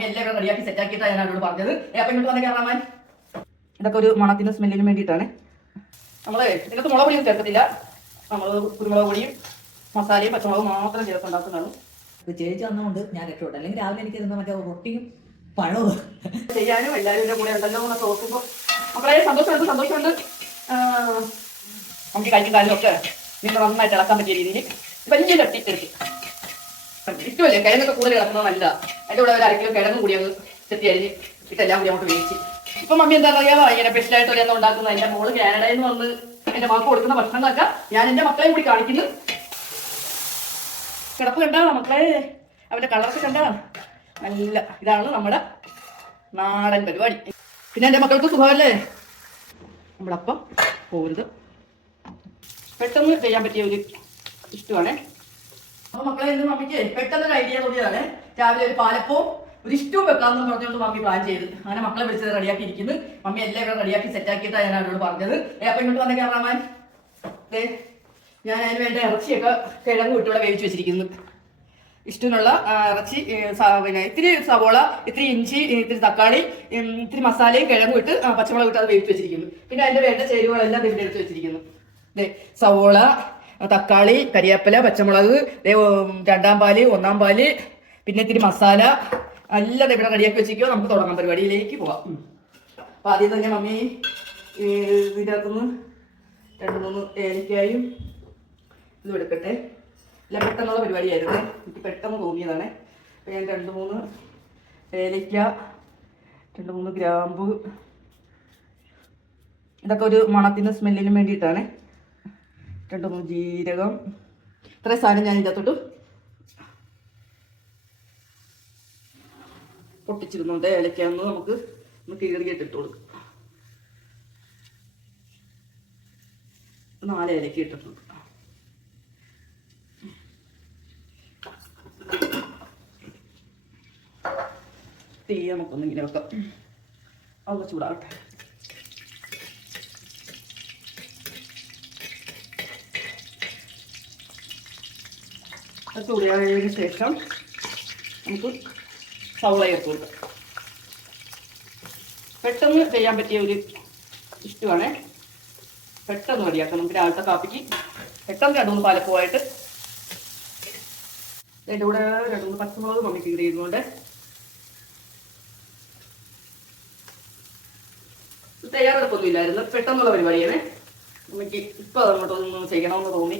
Mummy എല്ലാം ഇവിടെ റെഡിയാക്കി സെറ്റാക്കിയിട്ടാണ് ഞാൻ അവരോട് പറഞ്ഞത്. അപ്പൊ ഇങ്ങോട്ട് വന്നേ കയറാൻ ഇതൊക്കെ ഒരു മണത്തിന്റെ സ്മെല്ലിന് വേണ്ടിയിട്ടാണ്. നമ്മൾ ഇതിനകത്ത് മുളക് പൊടിയൊന്നും ചേർക്കത്തില്ല. നമ്മൾ കുരുമുളക് പൊടിയും മസാലയും പച്ചമുളകും മാത്രം ചേർത്തുണ്ടാക്കുന്നതാണ് ഇത് ചേച്ചി വന്നതുകൊണ്ട് ഞാൻ രക്ഷപ്പെട്ടു. അല്ലെങ്കിൽ രാവിലെ എനിക്ക് ഇരുന്ന മറ്റേ റൊട്ടിയും പഴവും ചെയ്യാനും എല്ലാവരും കൂടെ ഉണ്ടല്ലോ എന്നൊക്കെ ഓർക്കുമ്പോൾ മക്കളെ സന്തോഷമുണ്ട് സന്തോഷമുണ്ട്. നമുക്ക് കഴിക്കും കാര്യമൊക്കെ ഒക്കെ നിങ്ങൾ നന്നായിട്ട് ഇളക്കാൻ പറ്റിയ രീതിയിൽ വലിയ ചട്ടി ഇഷ്ടമല്ലേ കിഴങ്ങൊക്കെ കൂടുതൽ കിടക്കുന്നത് നല്ല അതിന്റെ കൂടെ ഒരു അരക്കിലും കിഴങ്ങും കൂടി അങ്ങ് ചെത്തി അരിഞ്ഞ് ഇട്ടെല്ലാം കൂടി അങ്ങോട്ട് വേവിച്ച്. ഇപ്പൊ മമ്മി എന്താ പറയാ? ഇങ്ങനെ സ്പെഷ്യലായിട്ട് ഒരു ഉണ്ടാക്കുന്നത്. എന്റെ മോൾ കാനഡയിൽ നിന്ന് വന്ന് എന്റെ മകൾക്ക് കൊടുക്കുന്ന ഭക്ഷണങ്ങളൊക്കെ ഞാൻ എന്റെ മക്കളെയും കൂടി കാണിക്കുന്നു. കിടപ്പ് കണ്ടാ മക്കളെ? അവന്റെ കളറൊക്കെ കണ്ടാ? നല്ല ഇതാണ് നമ്മുടെ നാടൻ പരിപാടി. പിന്നെ എന്റെ മക്കൾക്ക് സുഖമല്ലേ? നമ്മളപ്പം പോരുത്. പെട്ടെന്ന് ചെയ്യാൻ പറ്റിയ ഒരു ഇഷ്ടമാണേ. അപ്പൊ മക്കളെ ഇന്ന് മമ്മിക്ക് പെട്ടെന്ന് ഒരു ഐഡിയ തോന്നിയതാണ് രാവിലെ ഒരു പാലപ്പവും ഒരു ഇഷ്ടവും വെക്കാമെന്ന് പറഞ്ഞുകൊണ്ട് മമ്മി പ്ലാൻ ചെയ്ത്. അങ്ങനെ മക്കളെ വിളിച്ചത് റെഡിയാക്കി ഇരിക്കുന്നു മമ്മി എല്ലാം ഇവിടെ റെഡിയാക്കി സെറ്റാക്കിയിട്ടാണ് ഞാൻ അവരോട് പറഞ്ഞത്. അപ്പൊ ഇങ്ങോട്ട് വന്നേ കയറാൻ ദേ ഞാൻ അതിന് വേണ്ട ഇറച്ചിയൊക്കെ കിഴങ്ങ് വിട്ടുകൂടെ വേവിച്ച് വെച്ചിരിക്കുന്നു. ഇഷ്ടമുള്ള ഇറച്ചി പിന്നെ ഇത്തിരി സവോള ഇത്തിരി ഇഞ്ചി ഇത്തിരി തക്കാളി ഇത്തിരി മസാലയും കിഴങ്ങും ഇട്ട് പച്ചമുളക് ഇട്ട് അത് വേവിച്ച് വെച്ചിരിക്കുന്നു. പിന്നെ അതിന്റെ വേണ്ട ചേരുവകളെല്ലാം ഇതിന്റെ എടുത്ത് വെച്ചിരിക്കുന്നു. സവോള തക്കാളി കരിവേപ്പില പച്ചമുളക് രണ്ടാം പാൽ ഒന്നാം പാൽ പിന്നെ ഇത്തിരി മസാല. എല്ലാം ഇവിടെ റെഡിയാക്കി വെച്ചിരിക്കുക നമുക്ക് തുടങ്ങാം പരിപാടിയിലേക്ക് പോവാം. അപ്പൊ ആദ്യം തന്നെ മമ്മി ഇതിന്റെ അകത്തുനിന്ന് രണ്ട് മൂന്ന് ഏലക്കായും ഇതും എടുക്കട്ടെ. എല്ലാം പെട്ടെന്നുള്ള പരിപാടിയായിരുന്നു. എനിക്ക് പെട്ടെന്ന് തോന്നിയതാണ്. അപ്പോൾ ഞാൻ രണ്ട് മൂന്ന് ഏലക്ക രണ്ട് മൂന്ന് ഗ്രാമ്പു ഇതൊക്കെ ഒരു മണത്തിന്റെ സ്മെല്ലിന് വേണ്ടിയിട്ടാണ്. രണ്ട് മൂന്ന് ജീരകം? ഇത്രയും സാധനം ഞാൻ ഇതിനകത്തോട്ട് പൊട്ടിച്ചിരുന്നുണ്ട് ഏലക്കാന്ന് നമുക്ക് ഒന്ന് കീറിയിട്ട് ഇട്ട് കൊടുക്കും. നാല് ഏലക്ക ഇട്ടിട്ടുണ്ട്. തീ നമുക്കൊന്നിങ്ങനെ വെക്കാം. അത് ചൂടാകട്ടെ ചൂടായതിനു ശേഷം നമുക്ക് സവള ചേർത്ത് കൊടുക്കാം. പെട്ടെന്ന് ചെയ്യാൻ പറ്റിയ ഒരു ഇഷ്ടമാണ് പെട്ടെന്ന് മതിയാക്കാം. നമുക്ക് രാവിലത്തെ കാപ്പിക്ക് പെട്ടെന്ന് രണ്ട് മൂന്ന് പാലപ്പൂവായിട്ട് എന്റെ കൂടെ രണ്ട് മൂന്ന് പച്ചമുളക് മമ്മി കീറി ചെയ്യുന്നുണ്ട് തയ്യാറെടുപ്പൊന്നുമില്ലായിരുന്നു. പെട്ടെന്നുള്ള പരിപാടിയാണ്. നമുക്ക് ഇപ്പം അങ്ങോട്ടൊന്നും ചെയ്യണമെന്ന് തോന്നി.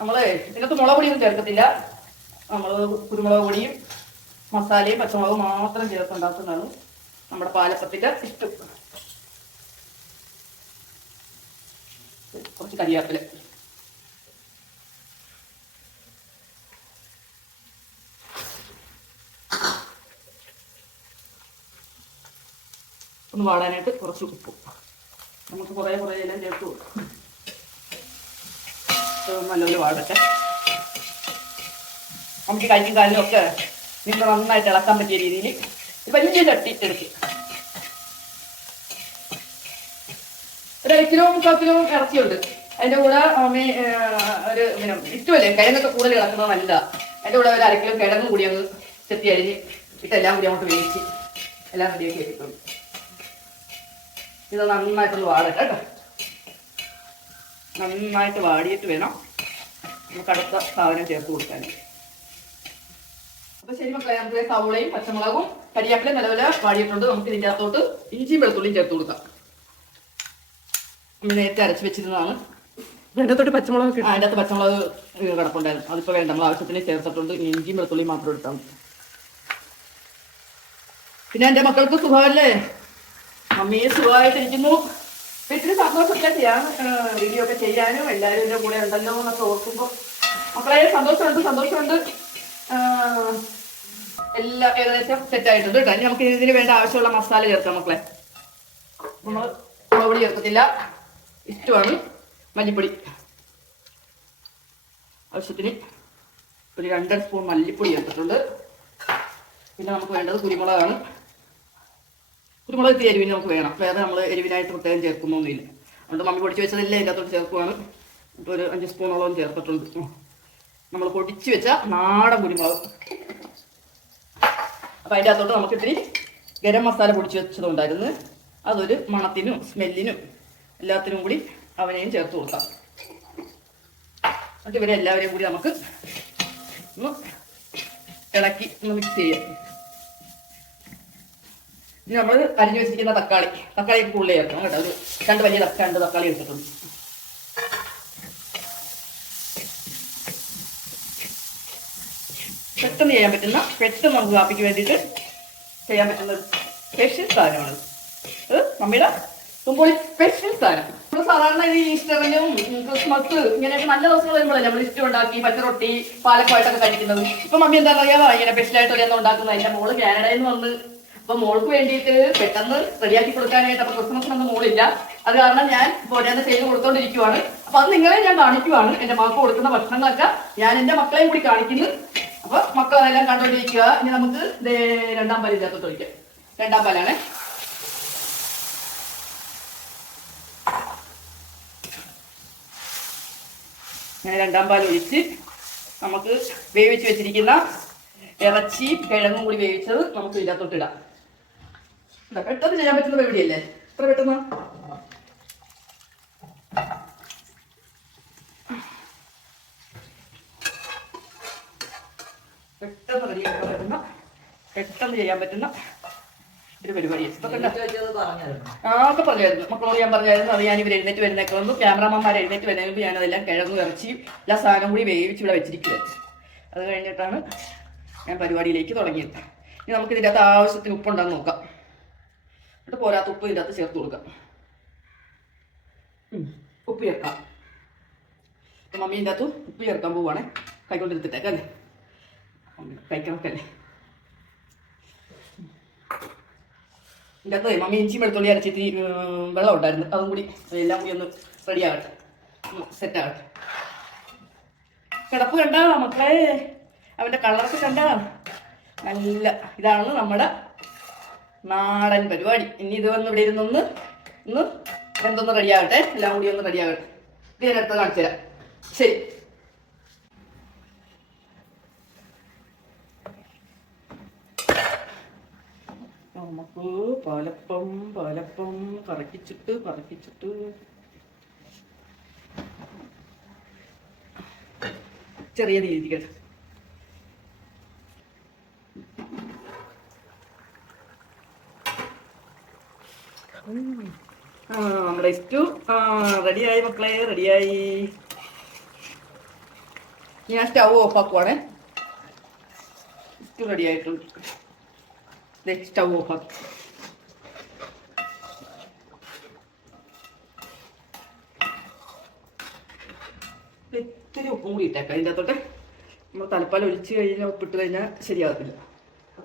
നമ്മൾ ഇതിനകത്ത് മുളക് പൊടിയൊന്നും ചേർക്കത്തില്ല. നമ്മൾ കുരുമുളക് പൊടിയും മസാലയും പച്ചമുളകും മാത്രം ചേർത്തുണ്ടാക്കുന്നതാണ് നമ്മുടെ പാലപ്പത്തിന്റെ ഇഷ്ടം കുറച്ച് കരിയാപ്പില. ഒന്ന് വാടാനായിട്ട് കുറച്ച് ഉപ്പും. നമുക്ക് കുറേ കുറേ എല്ലാം ചേർത്ത് കൊടുക്കാം. നല്ലപോലെ വാടട്ടെ നമുക്ക് കഴിഞ്ഞ കാലിനും ഒക്കെ നിങ്ങൾ നന്നായിട്ട് ഇളക്കാൻ പറ്റിയ രീതിയിൽ വലിയ ചട്ടി എടുക്കുക ഒരു കിലോ മുക്കാൽ കിലോ ഇറച്ചിയുണ്ട്. അതിന്റെ കൂടെ മീ ഒരു പിന്നെ ഇഷ്ടമല്ലേ കിഴങ്ങൊക്കെ കൂടുതൽ ഇളക്കുന്നത് നല്ലതാണ് അതിന്റെ കൂടെ ഒരു അരക്കിലോ കിഴങ്ങ് കൂടി അങ്ങ് ചെത്തി അരിഞ്ഞ് ഇട്ടെല്ലാം കൂടി അങ്ങോട്ട് വേവിച്ച് എല്ലാം റെഡിയാക്കി വെച്ചിട്ടുണ്ട്. ഇത് നന്നായിട്ടുള്ള വാടട്ടെ കേട്ടോ. നന്നായിട്ട് വാടിയിട്ട് വേണം. നമുക്ക് അടുത്ത സാധനം ചേർത്ത് കൊടുക്കാൻ. അപ്പൊ ശരി മക്കളെ നമുക്ക് സവളയും പച്ചമുളകും കരിയാപ്പില നിലവില വാടിയിട്ടുണ്ട്. നമുക്ക് ഇതിന്റെ അകത്തോട്ട് ഇഞ്ചിയും വെളുത്തുള്ളിയും ചേർത്ത് കൊടുക്കാം. നമ്മൾ നേരത്തെ അരച്ച് വെച്ചിരുന്നതാണ്. അതിന്റെ തൊട്ട് പച്ചമുളക് ആ, അതിന്റെ അകത്ത് പച്ചമുളക് കിടപ്പുണ്ടായിരുന്നു. അതിപ്പോൾ വേണ്ട നമ്മൾ ആവശ്യത്തിന് ചേർത്തിട്ടുണ്ട്. ഇനി ഇഞ്ചിയും വെളുത്തുള്ളിയും മാത്രം എടുത്താൽ മതി. പിന്നെ എന്റെ മക്കൾക്ക് സുഖമല്ലേ? അമ്മയെ സുഖമായിട്ടിരിക്കുന്നു. വീട്ടിൽ സന്തോഷമൊക്കെ ചെയ്യാം. വീഡിയോ ഒക്കെ ചെയ്യാനും എല്ലാവരും എന്റെ കൂടെ ഉണ്ടല്ലോ എന്നൊക്കെ ഓർക്കുമ്പോൾ മക്കളെ സന്തോഷമുണ്ട് സന്തോഷമുണ്ട്. എല്ലാം ഏകദേശം സെറ്റായിട്ടുണ്ട് കേട്ടോ. ഇനി നമുക്ക് ഇതിന് വേണ്ട ആവശ്യമുള്ള മസാല ചേർക്കാം മക്കളെ. നമ്മൾ മുളകുപൊടി ചേർക്കത്തില്ല. ഇഷ്ടമാണ്. മല്ലിപ്പൊടി. ആവശ്യത്തിന് ഒരു രണ്ടര സ്പൂൺ മല്ലിപ്പൊടി ചേർത്തിട്ടുണ്ട്. പിന്നെ നമുക്ക് വേണ്ടത് കുരുമുളകാണ്. കുരുമുളക് എരിവിന് നമുക്ക് വേണം. വേറെ നമ്മൾ എരിവിനായിട്ട് പ്രത്യേകം ചേർക്കുന്നൊന്നുമില്ല. അതുകൊണ്ട് മമ്മി പൊടിച്ച് വെച്ചതെല്ലാം അകത്തോട്ട് ചേർക്കുവാണ്. ഒരു അഞ്ച് സ്പൂണോളം ചേർത്തിട്ടുണ്ട്. നമ്മൾ പൊടിച്ച് വെച്ച നാടൻ കുരുമുളക്. അപ്പം അതിന്റെ അകത്തോട്ട് നമുക്ക് ഇത്തിരി ഗരം മസാല പൊടിച്ച് വെച്ചതുണ്ടായിരുന്നു. അതൊരു മണത്തിനും സ്മെല്ലിനും എല്ലാത്തിനും കൂടി അവനെയും ചേർത്ത് കൊടുക്കാം. എന്നിട്ട് ഇവരെ എല്ലാവരെയും കൂടി നമുക്ക് ഒന്ന് ഇളക്കി ഒന്ന് മിക്സ് ചെയ്യാം. ഇനി നമ്മൾ അരിഞ്ഞു വെച്ചിരിക്കുന്ന തക്കാളി. തക്കാളി ഉള്ളി ചേർക്കണം കേട്ടോ. ഒരു രണ്ട് വലിയ രണ്ട് തക്കാളി എടുത്തിട്ടുണ്ട്. പെട്ടെന്ന് ചെയ്യാൻ പറ്റുന്ന പെട്ടെന്ന് നമുക്ക് കാപ്പിക്ക് വേണ്ടിയിട്ട് ചെയ്യാൻ പറ്റുന്ന സ്പെഷ്യൽ സാധനമാണ് ഇത് മമ്മിയുടെ തുമ്പോളി സ്പെഷ്യൽ സാധനം. നമ്മൾ സാധാരണ ഈ ഈസ്റ്ററിനും ക്രിസ്മസ് ഇങ്ങനെയൊക്കെ നല്ല ദിവസങ്ങൾ വരുമ്പോഴല്ലേ നമ്മൾ ഇഷ്ടം ഉണ്ടാക്കി പച്ചറൊട്ടി പാലക്കമായിട്ടൊക്കെ കഴിക്കുന്നത്. ഇപ്പൊ മമ്മി എന്താ പറയാ ഇങ്ങനെ സ്പെഷ്യലായിട്ട് ഒരു ഉണ്ടാക്കുന്നത് എന്റെ മോൾ കാനഡയിൽ നിന്ന് വന്ന് അപ്പൊ മോൾക്ക് വേണ്ടിയിട്ട് പെട്ടെന്ന് റെഡിയാക്കി കൊടുക്കാനായിട്ട് അപ്പൊ ക്രിസ്മസിനൊന്നും മോളില്ല. അത് കാരണം ഞാൻ പോരാന്ന് ചെയ്ത് കൊടുത്തോണ്ടിരിക്കുവാണ്. അപ്പൊ അത് നിങ്ങളെ ഞാൻ കാണിക്കുവാണ്. എന്റെ മക്കൾ കൊടുക്കുന്ന ഭക്ഷണങ്ങളൊക്കെ ഞാൻ എന്റെ മക്കളെയും കൂടി കാണിക്കുന്നു. അപ്പൊ മക്കൾ അതെല്ലാം കണ്ടോണ്ടിരിക്കുക ഇനി നമുക്ക് രണ്ടാം പാൽ ഇതിനകത്തോട്ട് ഒഴിക്കാം. രണ്ടാം പാലാണ്. ഞാൻ രണ്ടാം പാൽ ഒഴിച്ച് നമുക്ക് വേവിച്ച് വെച്ചിരിക്കുന്ന ഇറച്ചി കിഴങ്ങും കൂടി വേവിച്ചത് നമുക്ക് ഇതിനകത്തോട്ട് ഇടാം. പെട്ടെന്ന് ചെയ്യാൻ പറ്റുന്ന പരിപാടിയല്ലേ? എത്ര പെട്ടെന്ന്? പെട്ടെന്ന് റെഡിയാക്കാൻ പറ്റുന്ന പെട്ടെന്ന് ചെയ്യാൻ പറ്റുന്ന ഒരു പരിപാടിയാണ് ആ ഒക്കെ പറഞ്ഞായിരുന്നു. മക്കളോട് ഞാൻ പറഞ്ഞായിരുന്നു അത് ഞാൻ ഇവർ എഴുന്നേറ്റ് വരുന്നേക്ക് വന്നു. ക്യാമറാമാന്മാർ എഴുന്നേറ്റ് വരുന്നതിന് ഞാൻ അതെല്ലാം കിഴങ്ങ് ഇറച്ചിയും എല്ലാ സാധനവും കൂടി വേവിച്ച് ഇവിടെ വെച്ചിരിക്കുക അത് കഴിഞ്ഞിട്ടാണ് ഞാൻ പരിപാടിയിലേക്ക് തുടങ്ങിയത്. ഇനി നമുക്ക് ഇതിന്റെ അകത്ത് ആവശ്യത്തിന് ഉപ്പുണ്ടെന്ന് നോക്കാം. എന്നിട്ട് പോരാത്ത ഉപ്പ് ഇതിന്റെ അകത്ത് ചേർത്ത് കൊടുക്കാം. ഉപ്പ് ചേർക്കാം. മമ്മി ഇതിന്റെ അകത്ത് ഉപ്പ് ചേർക്കാൻ പോവാണേ കൈകൊണ്ടെടുത്തിട്ടേക്കല്ലേ കഴിക്കണക്കല്ലേ ഇതിന്റെ അകത്ത് മമ്മി ഇഞ്ചി വെളുത്തുള്ളി അരച്ചിട്ട് വെള്ളം ഉണ്ടായിരുന്നു. അതും കൂടി എല്ലാം കൂടി ഒന്ന് റെഡി ആകട്ടെ. സെറ്റ് ആകട്ടെ. കിടപ്പ് കണ്ട മക്കളെ? അവന്റെ കളറൊക്കെ കണ്ട? നല്ല ഇതാണ് നമ്മുടെ നാടൻ പരിപാടി. ഇനി ഇത് വന്ന് ഇവിടെ ഇരുന്നൊന്ന് ഒന്ന് എന്തൊന്ന് റെഡി ആകട്ടെ എല്ലാം കൂടി ഒന്ന് റെഡി ആകട്ടെ ഇത് ഞാൻ അടുത്ത് കാണിച്ചു തരാം. ശരി. നമുക്ക് പാലപ്പം പാലപ്പം കറക്കിച്ചിട്ട് കറക്കിച്ചിട്ട്. ചെറിയ രീതികൾ ആ നമ്മുടെ ടു റെഡിയായി മക്കളെ റെഡിയായി ഞാൻ സ്റ്റൗ ഓഫ് ആക്കുവാണേ. ഇഷ്ടു റെഡി ആയിട്ടുണ്ട്. സ്റ്റൗ ഓഫ് ആക്കി. ഇത്തിരി ഉപ്പും കൂടി അതിന്റെ അകത്തോട്ടെ. നമ്മൾ തലപ്പാൽ ഒഴിച്ച് കഴിഞ്ഞാൽ ഉപ്പിട്ട് കഴിഞ്ഞാൽ ശരിയാകത്തില്ല.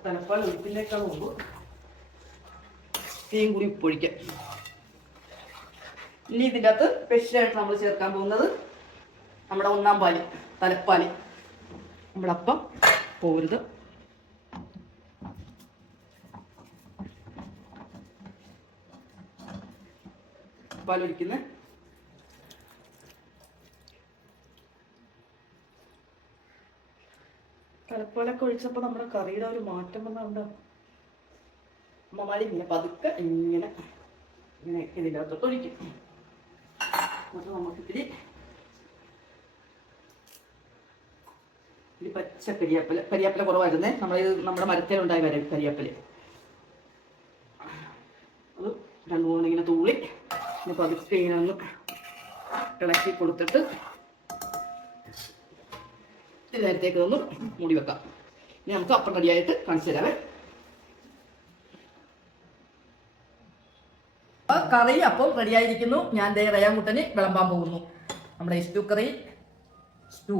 തലപ്പാൽ മുമ്പ് തീയും കൂടി ഉപ്പ് ഒഴിക്കാം ഇനി ഇതിന്റെ അകത്ത് സ്പെഷ്യലായിട്ട് നമ്മൾ ചേർക്കാൻ പോകുന്നത് നമ്മുടെ ഒന്നാം പാൽ തലപ്പാൽ. നമ്മുടെ അപ്പം പോരുത് പാലൊഴിക്കുന്നത് തലപ്പാലൊക്കെ ഒഴിച്ചപ്പോൾ നമ്മുടെ കറിയുടെ ഒരു മാറ്റം വന്നുണ്ട് അമ്മമാരി ഇങ്ങനെ പതുക്കെ ഇങ്ങനെ ഇങ്ങനെ ഇതിന്റെ അകത്തോട്ട് ഒഴിക്കും. എന്നിട്ട് നമുക്ക് ഇത്തിരി ഇത്തിരി പച്ച കരിയാപ്പില കരിയാപ്പില കുറവായിരുന്നേ. നമ്മൾ നമ്മുടെ മരത്തിലുണ്ടായ കരി കരിയാപ്പില. അത് രണ്ടു മൂന്ന് ഇങ്ങനെ തൂളി. ഇനി പതുക്കെ ഇങ്ങനെ ഒന്ന് ഇളക്കി കൊടുത്തിട്ട് നേരത്തേക്ക് ഒന്ന് മൂടി വെക്കാം. ഇനി നമുക്ക് അപ്പം റെഡിയായിട്ട് കാണിച്ചു തരാവേ. കറി അപ്പം റെഡിയായിരിക്കുന്നു. ഞാൻ ദേ റയാൻകുട്ടന് വിളമ്പാൻ പോകുന്നു. നമ്മുടെ ഇഷ്ടു കറി. Stew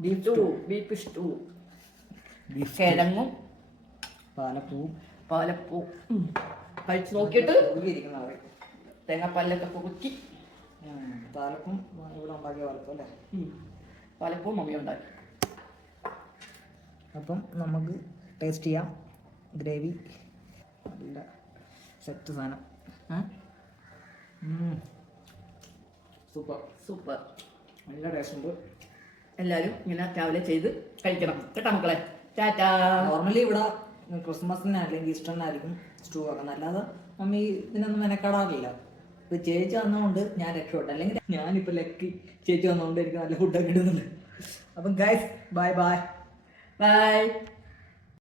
beef stew beef stew beef കിഴങ്ങും. പാലപ്പൂവും. പാലപ്പൂ ഉം. കഴിച്ച് നോക്കിയിട്ട് തേങ്ങാപ്പാലിലൊക്കെ കുറുക്കി പാലപ്പും പാലപ്പം ഇവിടെ ഉണ്ടാക്കിയ പാലപ്പം അല്ലേ? പാലപ്പവും പാലപ്പൂ മമ്മി ഉണ്ടാക്കി. അപ്പം നമുക്ക് ടേസ്റ്റ് ചെയ്യാം. ഗ്രേവി നല്ല സെറ്റ് സാധനം. സൂപ്പർ. സൂപ്പർ. നല്ല ടേസ്റ്റ് ഉണ്ട്. എല്ലാവരും ഇങ്ങനെ രാവിലെ ചെയ്ത് കഴിക്കണം. കേട്ടോ മക്കളെ? ടാറ്റാ. നോർമലി ഇവിടെ ക്രിസ്മസിന് അല്ലെങ്കിൽ ഈസ്റ്ററിനായിരിക്കും സ്റ്റൂ ആക്കുന്നത് അല്ലാതെ മമ്മി ഇതിനൊന്നും മെനക്കെടാറില്ല. ഇപ്പൊ ചേച്ചി വന്നതുകൊണ്ട് ഞാൻ രക്ഷപ്പെട്ടു. അല്ലെങ്കിൽ ഞാനിപ്പോൾ ലക്കി ചേച്ചി വന്നതുകൊണ്ട് എനിക്ക് നല്ല ഫുഡൊക്കെ ഇടുന്നുണ്ട്. അപ്പം ഗൈസ് ബൈ ബൈ ബൈ